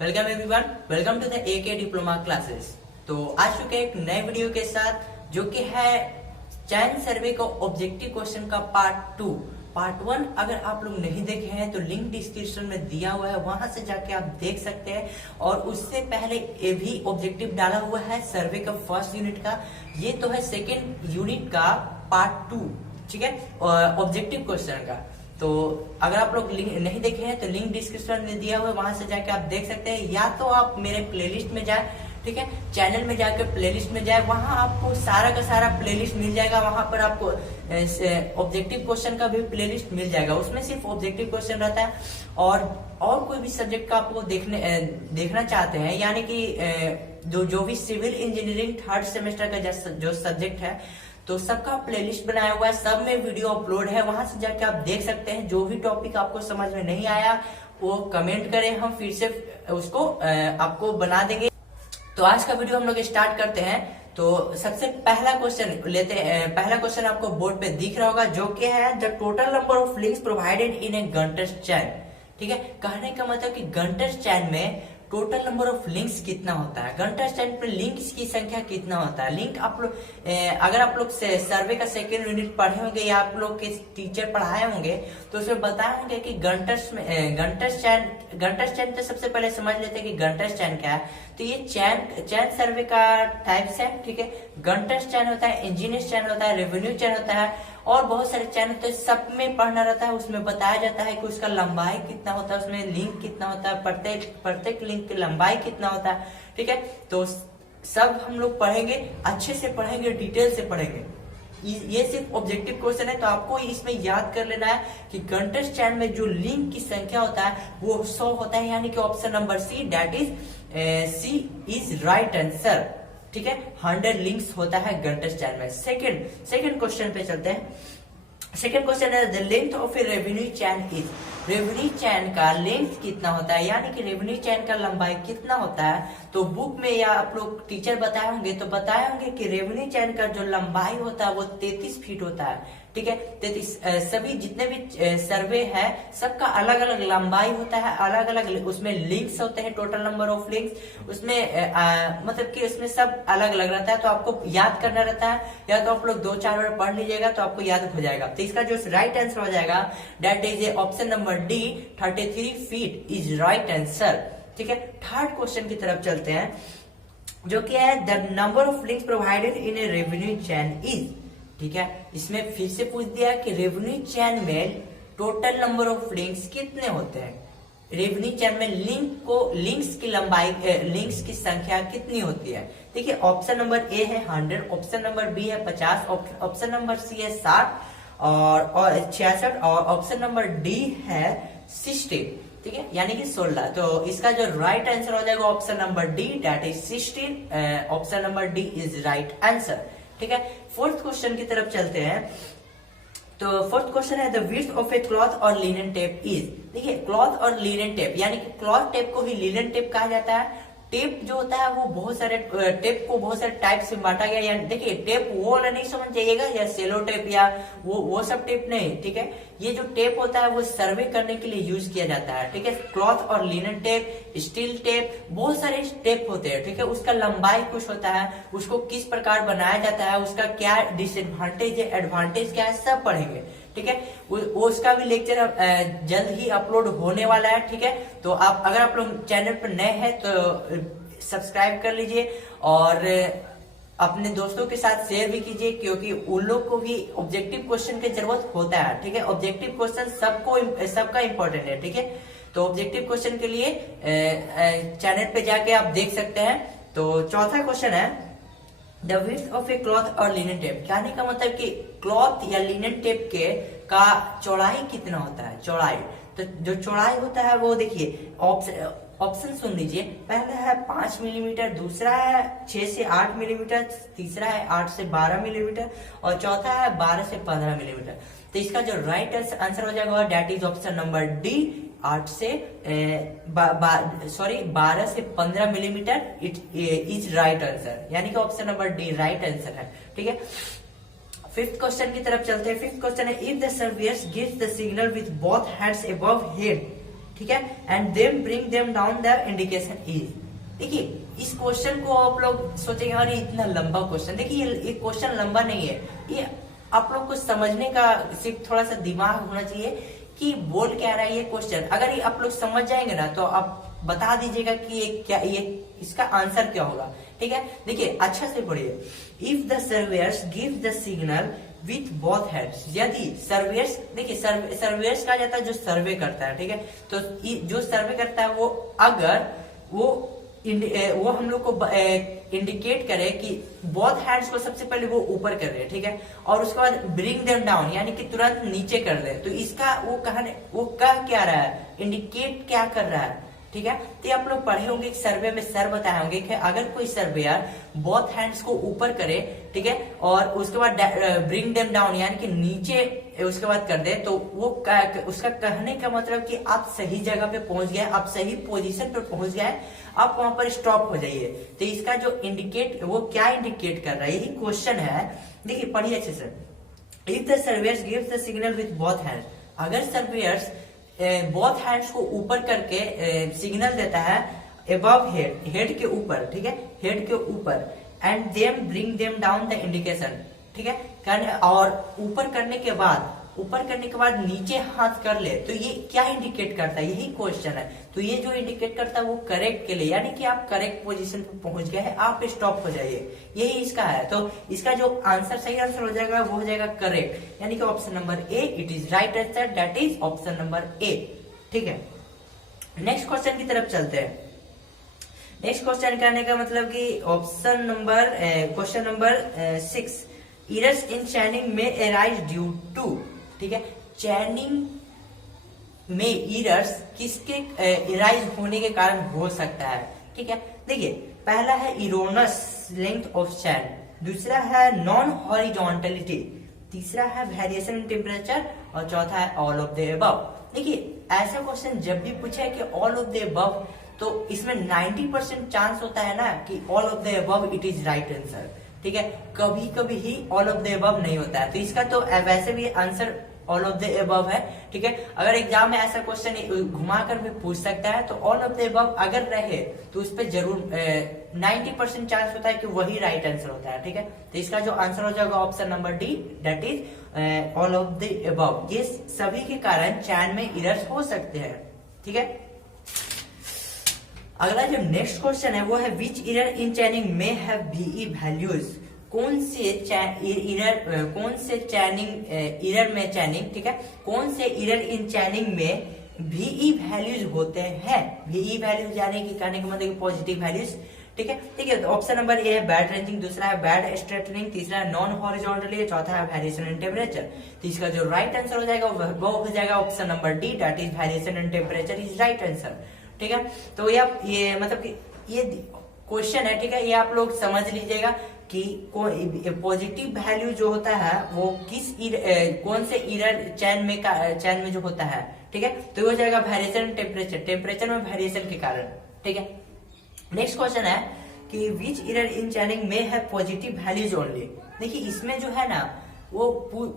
Welcome everyone, welcome to the AK diploma classes. तो आज चुके एक नए वीडियो के साथ जो कि है चैन सर्वे का ऑब्जेक्टिव क्वेश्चन का पार्ट 1। अगर आप लोग नहीं देखे हैं तो लिंक डिस्क्रिप्शन में दिया हुआ है, वहां से जाके आप देख सकते हैं। और उससे पहले ये भी ऑब्जेक्टिव डाला हुआ है सर्वे का फर्स्ट यूनिट का, ये तो है सेकेंड यूनिट का पार्ट 2, ठीक है, ऑब्जेक्टिव क्वेश्चन का। तो अगर आप लोग लिंक नहीं देखे हैं तो लिंक डिस्क्रिप्शन में दिया हुआ है, वहां से जाके आप देख सकते हैं। या तो आप मेरे प्लेलिस्ट में जाए, ठीक है, चैनल में जाकर प्लेलिस्ट में जाए, वहां आपको सारा का सारा प्लेलिस्ट मिल जाएगा। वहां पर आपको ऑब्जेक्टिव क्वेश्चन का भी प्लेलिस्ट मिल जाएगा, उसमें सिर्फ ऑब्जेक्टिव क्वेश्चन रहता है। और कोई भी सब्जेक्ट का आपको देखना चाहते हैं, यानी कि जो भी सिविल इंजीनियरिंग थर्ड सेमेस्टर का जो सब्जेक्ट है, तो सबका प्लेलिस्ट बनाया हुआ है, सब में वीडियो अपलोड है, वहां से जाके आप देख सकते हैं। जो भी टॉपिक आपको समझ में नहीं आया वो कमेंट करें, हम फिर से उसको आपको बना देंगे। तो आज का वीडियो हम लोग स्टार्ट करते हैं। तो सबसे पहला क्वेश्चन लेते हैं। पहला क्वेश्चन आपको बोर्ड पे दिख रहा होगा, जो कि है the total number of links provided in a Gunter's chain. ठीक है, कहने का मतलब कि गंटर्स चैन में टोटल नंबर ऑफ लिंक्स कितना होता है, गंटर्स चैन पे लिंक्स की संख्या कितना होता है। लिंक आप लोग अगर आप लोग सर्वे का सेकेंड यूनिट पढ़े होंगे या आप लोग के टीचर पढ़ाए होंगे तो उसमें बताए होंगे कि गंटर्स चैन तो सबसे पहले समझ लेते हैं कि गंटर्स चैन क्या है। तो ये चैन सर्वे का टाइप्स है, ठीक है। गंटर्स चैन होता है, इंजीनियर्स चैन होता है, रेवेन्यू चैन होता है, और बहुत सारे चैन होते हैं। सब में पढ़ना रहता है, उसमें बताया जाता है कि उसका लंबाई कितना होता है, उसमें लिंक कितना होता है, प्रत्येक लिंक की लंबाई कितना होता है, ठीक है। तो सब हम लोग पढ़ेंगे, अच्छे से पढ़ेंगे, डिटेल से पढ़ेंगे। ये सिर्फ ऑब्जेक्टिव क्वेश्चन है, तो आपको इसमें याद कर लेना है कि गंटर्स चैन में जो लिंक की संख्या होता है वो 100 होता है, यानी कि option number C, that is C is right answer, ठीक है। 100 लिंक्स होता है गंटर्स चैन में। सेकंड क्वेश्चन पे चलते हैं। Second question is the length of a revenue chain is. Revenue chain का लेंथ कितना होता है, यानी कि रेवेन्यू चैन का लंबाई कितना होता है। तो बुक में या आप लोग टीचर बताए होंगे तो बताए होंगे कि रेवेन्यू चैन का जो लंबाई होता है वो 33 फीट होता है, ठीक है। 33 सभी जितने भी सर्वे है सबका अलग अलग लंबाई होता है, अलग अलग उसमें लिंक्स होते हैं, टोटल नंबर ऑफ लिंक्स उसमें मतलब कि उसमें सब अलग अलग रहता है। तो आपको याद करना रहता है, या तो आप लोग 2-4 बार पढ़ लीजिएगा तो आपको याद हो जाएगा। तो इसका जो राइट आंसर हो जाएगा that is option number D, 33 feet is right answer, ठीक है। थर्ड क्वेश्चन की तरफ चलते हैं, जो कि है the number of links provided in A revenue chain is, ठीक है। इसमें फिर से पूछ दिया कि रेवेन्यू चैन में टोटल नंबर ऑफ लिंक्स कितने होते हैं। रेवेन्यू चैन में लिंक्स की लंबाई, लिंक्स की संख्या कितनी होती है। देखिए, ऑप्शन नंबर ए है 100, ऑप्शन नंबर बी है 50, ऑप्शन नंबर सी है 60 और 66, और ऑप्शन नंबर डी है 60, ठीक है, यानी कि 16। तो इसका जो राइट आंसर हो जाएगा option number D, that is 16। Option number D is right answer, ठीक है। फोर्थ क्वेश्चन की तरफ चलते हैं। तो fourth question is the width of A cloth और लिनन टेप इज। देखिए, क्लॉथ और लिनन टेप, यानी कि क्लॉथ टेप को ही लिनन टेप कहा जाता है। टेप जो होता है वो बहुत सारे टेप को बहुत सारे टाइप से बांटा गया। यानी देखिए, टेप वो वाला नहीं समझ जाइएगा, या सेलो टेप या वो सब टेप नहीं, ठीक है। ये जो टेप होता है वो सर्वे करने के लिए यूज किया जाता है, ठीक है। क्लॉथ और लिनन टेप, स्टील टेप, बहुत सारे टेप होते हैं, ठीक है। उसका लंबाई कुछ होता है, उसको किस प्रकार बनाया जाता है, उसका क्या डिसएडवांटेज है, एडवांटेज क्या है, सब पढ़ेंगे, ठीक है। उसका भी लेक्चर जल्द ही अपलोड होने वाला है, ठीक है। तो आप अगर आप लोग चैनल पर नए हैं तो सब्सक्राइब कर लीजिए और अपने दोस्तों के साथ शेयर भी कीजिए, क्योंकि उन लोग को भी ऑब्जेक्टिव क्वेश्चन की जरूरत होता है, ठीक है। ऑब्जेक्टिव क्वेश्चन सबका इंपॉर्टेंट है, ठीक है। तो ऑब्जेक्टिव क्वेश्चन के लिए चैनल पे जाके आप देख सकते हैं। तो चौथा question is the width of A cloth और लिनन टेप। कहने का मतलब कि क्लॉथ या लिनन टेप के का चौड़ाई कितना होता है, चौड़ाई। तो जो चौड़ाई होता है वो देखिए, ऑप्शन सुन लीजिए। पहला है 5 मिलीमीटर, दूसरा है 6 से 8 मिलीमीटर, तीसरा है 8 से 12 मिलीमीटर, और चौथा है 12 से 15 मिलीमीटर। तो इसका जो राइट आंसर हो जाएगा that is option number D, 8 से 12 से 15 millimetre it is right answer, यानी कि option number D right answer है, ठीक है। फिफ्थ क्वेश्चन की तरफ चलते हैं। फिफ्थ क्वेश्चन है if the surveyor gives the signal with both hands above head ठीक है, and them bring them down the indication is. देखिए इस क्वेश्चन को आप लोग सोचेंगे अरे इतना लंबा क्वेश्चन, देखिए ये क्वेश्चन लंबा नहीं है, ये आप लोग को समझने का सिर्फ थोड़ा सा दिमाग होना चाहिए कि बोल क्या रहा है ये क्वेश्चन। अगर ये आप लोग समझ जाएंगे ना तो आप बता दीजिएगा कि ये क्या, ये इसका आंसर क्या होगा। ठीक है, देखिए अच्छा से पढ़िए। If the surveyor's give the signal with both hands, यदि सर्वेयर्स, देखिए सर्वेयर्स कहा जाता है जो सर्वे करता है, ठीक है, तो जो सर्वे करता है वो अगर वो हम लोग को इंडिकेट करे कि बोथ हैंड्स को सबसे पहले वो ऊपर कर रहे हैं, ठीक है, और उसके बाद ब्रिंग देम डाउन यानी कि तुरंत नीचे कर रहे हैं, तो इसका वो कह क्या रहा है, इंडिकेट क्या कर रहा है। ठीक है, तो आप लोग पढ़े होंगे सर्वे में सर बताए होंगे कि अगर कोई सर्वेयर बोथ हैंड्स को ऊपर करे, ठीक है, और उसके बाद ब्रिंग देम डाउन यानी कि नीचे उसके बाद कर दे, तो वो उसका कहने का मतलब कि आप सही जगह पे पहुंच गए, आप सही पोजीशन पे पहुंच गए, आप वहां पर स्टॉप हो जाइए। तो इसका जो इंडिकेट, वो क्या इंडिकेट कर रहा है, यही क्वेश्चन है। देखिए पढ़िए अच्छे से। If the surveyor's gives the signal with both hands, अगर सर्वेयर्स बोथ हैंड्स को ऊपर करके सिग्नल देता है अबव हेड, हेड के ऊपर, ठीक है, हेड के ऊपर, and them bring them down the indication, ठीक है, और ऊपर करने के बाद नीचे हाथ कर ले, तो ये क्या इंडिकेट करता है, यही क्वेश्चन है। तो ये जो इंडिकेट करता है वो करेक्ट के लिए, यानी कि आप करेक्ट पोजीशन पे पहुंच गए हैं, आप स्टॉप हो जाइए, यही इसका है। तो इसका जो आंसर, सही आंसर हो जाएगा वो हो जाएगा करेक्ट, यानी कि option number A it is right answer, that is option number ए। ठीक है, नेक्स्ट क्वेश्चन की तरफ चलते हैं। नेक्स्ट क्वेश्चन करने का मतलब कि option number, question number 6, errors in चैनिंग में अराइज ड्यू टू, ठीक है, चैनिंग में एरर्स किसके अराइज होने के कारण हो सकता है। ठीक है, देखिए पहला है इरोनस लेंथ ऑफ चैन, दूसरा है नॉन हॉरिजॉन्टलिटी, तीसरा है वेरिएशन इन टेम्परेचर, और चौथा है ऑल ऑफ द अबव। देखिए ऐसा क्वेश्चन जब भी पूछे कि ऑल ऑफ द अबव, तो इसमें 90% चांस होता है ना कि all of the above it is right answer. ठीक है, कभी कभी ही ऑल ऑफ द अबव नहीं होता है, तो इसका तो वैसे भी answer all of the above है। ठीक है, अगर एग्जाम में ऐसा क्वेश्चन घुमा कर भी पूछ सकता है, तो ऑल ऑफ द अबव अगर रहे तो उस पर जरूर 90% चांस होता है कि वही राइट आंसर होता है। ठीक है, तो इसका जो आंसर हो जाएगा option number D, that is all of the above. ये सभी के कारण चैन में एरर्स हो सकते हैं। ठीक है, अगला जो नेक्स्ट क्वेश्चन है वो है विच एरर इन चैनिंग में हैव VE वैल्यूज, कौन से चैनिंग एरर में चैनिंग, ठीक है, कौन से एरर इन चैनिंग में VE वैल्यूज होते हैं। VE वैल्यूज यानी कि कहने का मतलब पॉजिटिव वैल्यूज। ठीक है, ठीक है, तो ऑप्शन नंबर ए है बैड रेंजिंग, दूसरा है बैड स्ट्रेटनिंग, तीसरा है नॉन हॉरिजॉन्टली, चौथा है वेरिएशन इन टेम्परेचर। तो इसका जो राइट आंसर हो जाएगा वो हो जाएगा option number D, that is variation in temperature is right answer. ठीक है, तो ये मतलब कि ये क्वेश्चन है, ठीक है, ये आप लोग समझ लीजिएगा कि पॉजिटिव वैल्यू जो होता है वो कौन से एरर चैन में जो होता है। ठीक है, तो हो जाएगा वेरिएशन टेम्परेचर, टेम्परेचर में वेरिएशन के कारण। ठीक है, नेक्स्ट क्वेश्चन है कि विच एरर इन चैनिंग में है पॉजिटिव वैल्यूज ओनली। देखिए इसमें जो है ना वो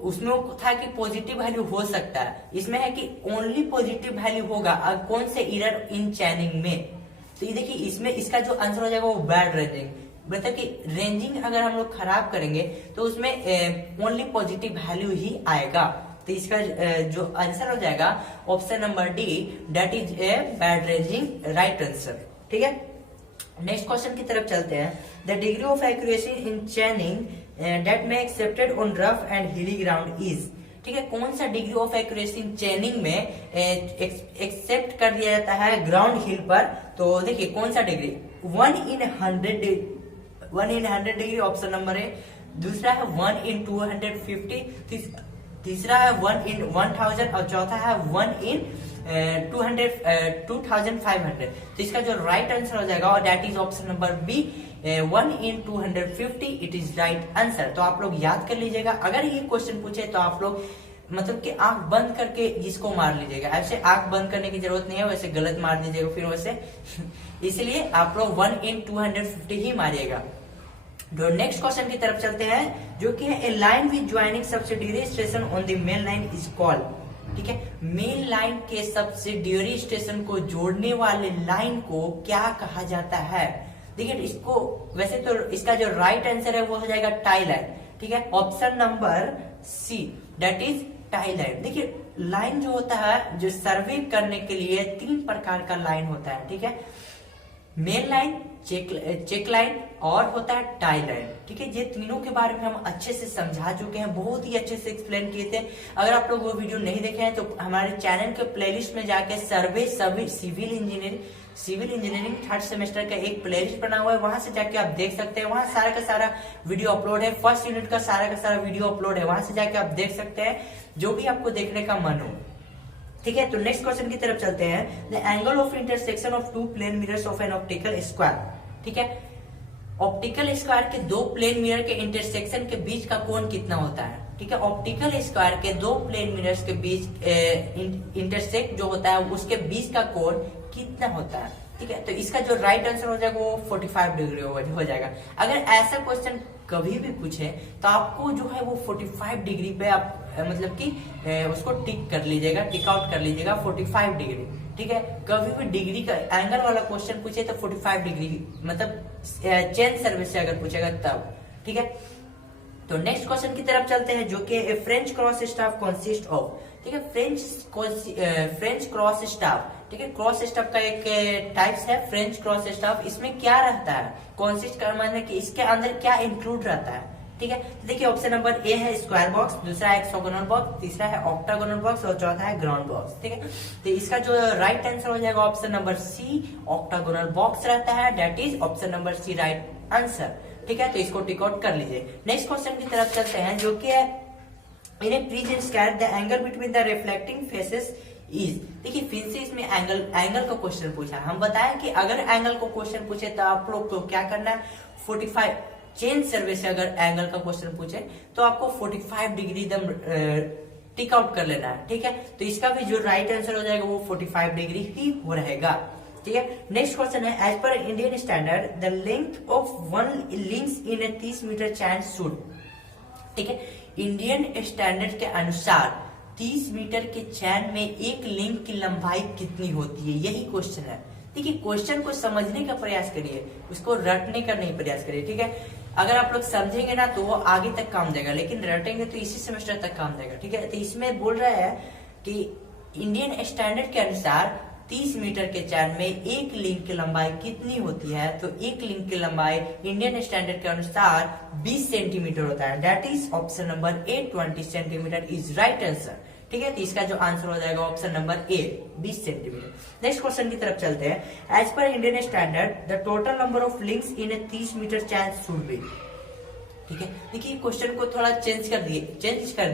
उसमें वो था कि पॉजिटिव वैल्यू हो सकता है, इसमें है कि ओनली पॉजिटिव वैल्यू होगा कौन से एरर इन चैनिंग में। तो ये देखिए इसमें इसका जो आंसर हो जाएगा वो बैड रेंजिंग, मतलब कि रेंजिंग अगर हम लोग खराब करेंगे तो उसमें ओनली पॉजिटिव वैल्यू ही आएगा। तो इसका जो आंसर हो जाएगा option number D, that is a bad ranging right answer. ठीक है, नेक्स्ट क्वेश्चन की तरफ चलते हैं। The degree of accuracy in चैनिंग that may accepted on rough and हिली ग्राउंड इज। ठीक है, कौन सा डिग्री ऑफ एक्यूरेसी इन चैनिंग में एक्सेप्ट कर दिया जाता है ग्राउंड हिल पर। तो देखिए कौन सा degree, 1 in 100 degree option number ए, दूसरा है 1 in 250, तीसरा है 1 in 1000, और चौथा है 1 in 2500। तो इसका जो राइट आंसर हो जाएगा और that is option number B, 1 in 250 it is right answer. तो आप लोग याद कर लीजिएगा, अगर ये क्वेश्चन पूछे तो आप लोग मतलब कि आंख बंद करके इसको मार लीजिएगा, ऐसे आंख बंद करने की जरूरत नहीं है, वैसे गलत मार दीजिएगा फिर वैसे इसलिए आप लोग 1 in 250 ही मारिएगा। तो नेक्स्ट क्वेश्चन की तरफ चलते हैं जो कि है a line with joining subsidiary station on the main line is called. ठीक है। मेन लाइन के सब्सिडियरी स्टेशन को जोड़ने वाले लाइन को क्या कहा जाता है? देखिए इसको वैसे तो इसका जो राइट आंसर है वो हो जाएगा टाई लाइन, ठीक है। Option number C that is tie line. देखिए लाइन जो होता है, जो सर्वे करने के लिए 3 प्रकार का लाइन होता है, ठीक है। मेन लाइन, चेक लाइन और होता है टाई लाइन, ठीक है। ये तीनों के बारे में हम अच्छे से समझा चुके हैं, बहुत ही अच्छे से एक्सप्लेन किए थे। अगर आप लोग वो वीडियो नहीं देखे हैं तो हमारे चैनल के प्लेलिस्ट में जाके सर्वे सिविल इंजीनियरिंग 3rd सेमेस्टर का एक प्लेलिस्ट बना हुआ है, वहां से जाके आप देख सकते हैं। वहां सारा का सारा वीडियो अपलोड है, फर्स्ट यूनिट का सारा वीडियो अपलोड है, वहां से जाके आप देख सकते हैं जो भी आपको देखने का मन हो, ठीक है। तो नेक्स्ट क्वेश्चन की तरफ चलते हैं। The angle of intersection of 2 plane mirrors of an optical square, ठीक है। ऑप्टिकल स्क्वायर के 2 प्लेन मिरर के इंटरसेक्शन के बीच का कोण कितना होता है, ठीक है। ऑप्टिकल स्क्वायर के 2 प्लेन मिरर्स के बीच इंटरसेक्ट जो होता है उसके बीच का कोण कितना होता है, ठीक है। तो इसका जो राइट आंसर हो जाएगा वो 45 डिग्री हो जाएगा। अगर ऐसा क्वेश्चन कभी भी पूछे तो आपको जो है वो 45 डिग्री पे आप मतलब कि उसको टिक कर लीजिएगा, टिक आउट कर लीजिएगा 45 डिग्री, ठीक है। कभी भी डिग्री का एंगल वाला क्वेश्चन पूछे तो 45 डिग्री मतलब चेन सर्विस से अगर पूछेगा तब, ठीक है। तो नेक्स्ट क्वेश्चन की तरफ चलते हैं जो कि French cross staff consist of, ठीक है। फ्रेंच क्रॉस स्टाफ, ठीक है। क्रॉस स्टाफ का एक टाइप्स है फ्रेंच क्रॉस स्टाफ। इसमें क्या रहता है, कंसिस्ट का मतलब कि इसके अंदर क्या इंक्लूड रहता है, ठीक है। तो देखिए ऑप्शन नंबर ए है स्क्वायर बॉक्स, दूसरा है हेक्सागोनल बॉक्स, तीसरा है ऑक्टागोनल बॉक्स और चौथा है ग्राउंड बॉक्स, ठीक है। तो इसका जो राइट आंसर हो जाएगा option number C octagonal box रहता है, that is option number C right answer, ठीक है। तो इसको टिक आउट कर लीजिए। नेक्स्ट क्वेश्चन की तरफ चलते हैं जो कि है in a prism square the angle between the reflecting faces is. देखिए फिर से इसमें एंगल का क्वेश्चन पूछा। हम बताएं कि अगर एंगल को क्वेश्चन पूछे तो आप लोग को क्या करना है, 45 चेन सर्वे से अगर एंगल का क्वेश्चन पूछे तो आपको 45 डिग्री एकदम टिक आउट कर लेना है, ठीक है। तो इसका भी जो राइट आंसर हो जाएगा वो 45 डिग्री ही हो रहेगा, ठीक है। Next question is as per Indian standard the length of one links in a 30 metre chain should, ठीक है। इंडियन स्टैंडर्ड के अनुसार 30 मीटर के चैन में एक लिंक की लंबाई कितनी होती है, यही क्वेश्चन है। देखिए क्वेश्चन को समझने का प्रयास करिए, उसको रटने का नहीं प्रयास करिए, ठीक है। अगर आप लोग समझेंगे ना तो वो आगे तक काम देगा, लेकिन रटेंगे तो इसी सेमेस्टर तक काम देगा, ठीक है। तो इसमें बोल रहा है कि इंडियन स्टैंडर्ड के अनुसार 30 मीटर के चैन में एक लिंक की लंबाई कितनी होती है, तो एक लिंक की लंबाई इंडियन स्टैंडर्ड के अनुसार 20 सेंटीमीटर होता है, that is option number A 20 centimetre is right answer, ठीक है। तो इसका जो आंसर हो जाएगा option number A 20 centimetre. Next question की तरफ चलते हैं। As per Indian standard the total number of links in a 30 metre chain should be, ठीक है। देखिए क्वेश्चन को थोड़ा चेंज कर दिए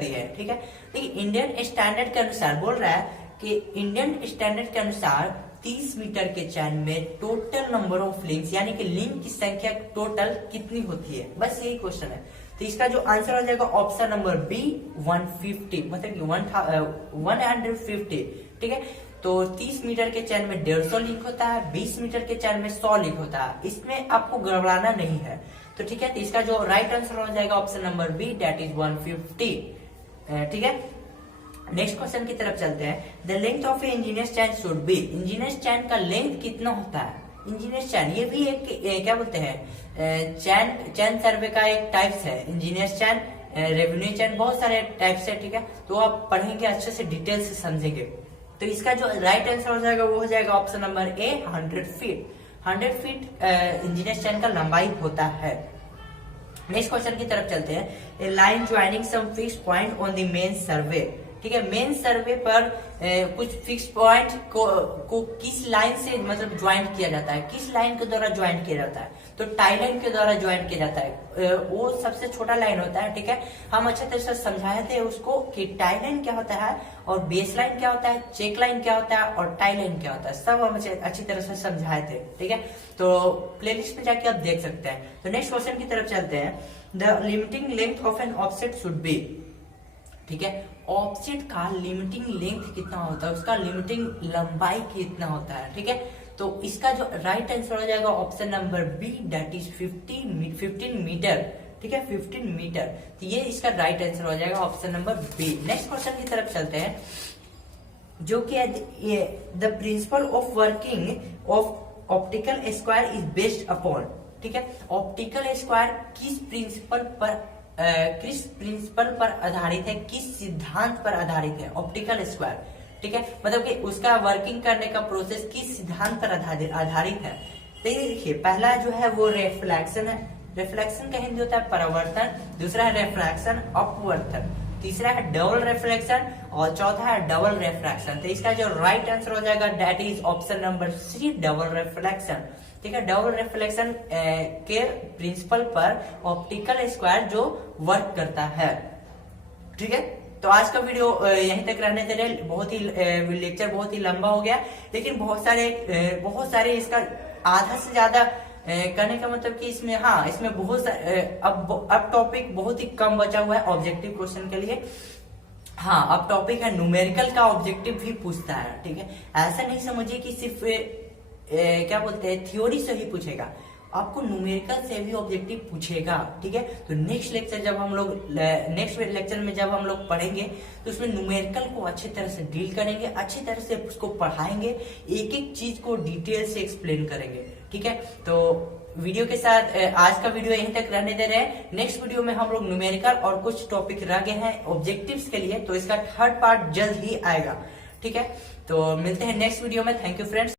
है, ठीक है। देखिए इंडियन स्टैंडर्ड के अनुसार बोल रहा है कि इंडियन स्टैंडर्ड के अनुसार 30 मीटर के चैन में टोटल नंबर ऑफ लिंक्स यानी कि लिंक की संख्या टोटल कितनी होती है, बस यही क्वेश्चन है। तो इसका जो आंसर हो जाएगा ऑप्शन नंबर बी 150, मतलब कि 150, ठीक है। तो 30 मीटर के चैन में 150 लिंक होता है, 20 मीटर के चैन में 100 लिंक होता है, इसमें आपको गड़बड़ाना नहीं है, तो ठीक है। तो इसका जो राइट आंसर हो जाएगा option number B that is 150, ठीक है। नेक्स्ट क्वेश्चन की तरफ चलते हैं। The length of a engineer's chain should be, engineer's chain का लेंथ कितना होता है, इंजीनियर्स चैन ये भी एक क्या बोलते हैं चैन सर्वे का एक टाइप्स है, इंजीनियर्स चैन, रेवेन्यू चैन, बहुत सारे टाइप्स है, ठीक है। तो आप पढ़ेंगे अच्छे से डिटेल से समझेंगे। तो इसका जो राइट आंसर हो जाएगा वो हो जाएगा option number A 100 feet. 100 feet engineer's chain का लंबाई होता है। नेक्स्ट क्वेश्चन की तरफ चलते हैं। A line joining some fix point on the main survey, ठीक है। मेन सर्वे पर कुछ फिक्स पॉइंट को किस लाइन से मतलब ज्वाइंट किया जाता है, किस लाइन के द्वारा ज्वाइंट किया जाता है, तो टाई लाइन के द्वारा ज्वाइंट किया जाता है। वो सबसे छोटा लाइन होता है, ठीक है। हम अच्छे तरह से समझाए थे उसको कि टाई लाइन क्या होता है और बेस लाइन क्या होता है, चेक लाइन क्या होता है और टाई लाइन क्या होता है, सब हम अच्छी तरह से समझाए थे, ठीक है। तो प्लेलिस्ट में जाके आप देख सकते हैं। तो नेक्स्ट क्वेश्चन की तरफ चलते हैं। The limiting length of an offset should be, ठीक है। ऑफसेट का लिमिटिंग लेंथ कितना होता है, उसका लिमिटिंग लंबाई कितना होता है, ठीक है। तो इसका जो राइट आंसर हो जाएगा option number B that is 15 metre, ठीक है, 15 मीटर। तो ये इसका राइट आंसर हो जाएगा option number B. Next question की तरफ चलते हैं। जो कि the principle of working of optical square is based upon, ठीक है। ऑप्टिकल स्क्वायर किस प्रिंसिपल पर आधारित है, किस सिद्धांत पर आधारित है ऑप्टिकल स्क्वायर, ठीक है। मतलब कि उसका वर्किंग करने का प्रोसेस किस सिद्धांत पर आधारित है। तो देखिए पहला जो है वो रिफ्लेक्शन है, रिफ्लेक्शन का हिंदी होता है परावर्तन, दूसरा है रिफ्रैक्शन अपवर्तन, तीसरा है डबल रिफ्लेक्शन और चौथा है डबल रिफ्रैक्शन। तो इसका जो राइट आंसर हो जाएगा that is option number C, double reflection, ठीक है। डबल रिफ्लेक्शन के प्रिंसिपल पर ऑप्टिकल स्क्वायर जो वर्क करता है, ठीक है। तो आज का वीडियो यहीं तक रहने दे रहे, बहुत ही लेक्चर बहुत ही लंबा हो गया, लेकिन बहुत सारे इसका आधा से ज्यादा करने का मतलब कि इसमें इसमें बहुत सारे अब टॉपिक बहुत ही कम बचा हुआ है ऑब्जेक्टिव क्वेश्चन के लिए। अब टॉपिक है न्यूमेरिकल का ऑब्जेक्टिव भी पूछता है, ठीक है। ऐसा नहीं समझिए कि सिर्फ क्या बोलते हैं थ्योरी से ही पूछेगा, आपको न्यूमेरिकल से भी ऑब्जेक्टिव पूछेगा, ठीक है। तो नेक्स्ट लेक्चर में जब हम लोग पढ़ेंगे तो उसमें न्यूमेरिकल को अच्छी तरह से डील करेंगे, अच्छी तरह से उसको पढ़ाएंगे, एक एक चीज को डिटेल से एक्सप्लेन करेंगे, ठीक है। तो वीडियो के साथ आज का वीडियो यहीं तक रहने दे रहे हैं। नेक्स्ट वीडियो में हम लोग न्यूमेरिकल और कुछ टॉपिक रह गए हैं ऑब्जेक्टिव्स के लिए, तो इसका थर्ड पार्ट जल्द ही आएगा, ठीक है। तो मिलते हैं नेक्स्ट वीडियो में। Thank you friends.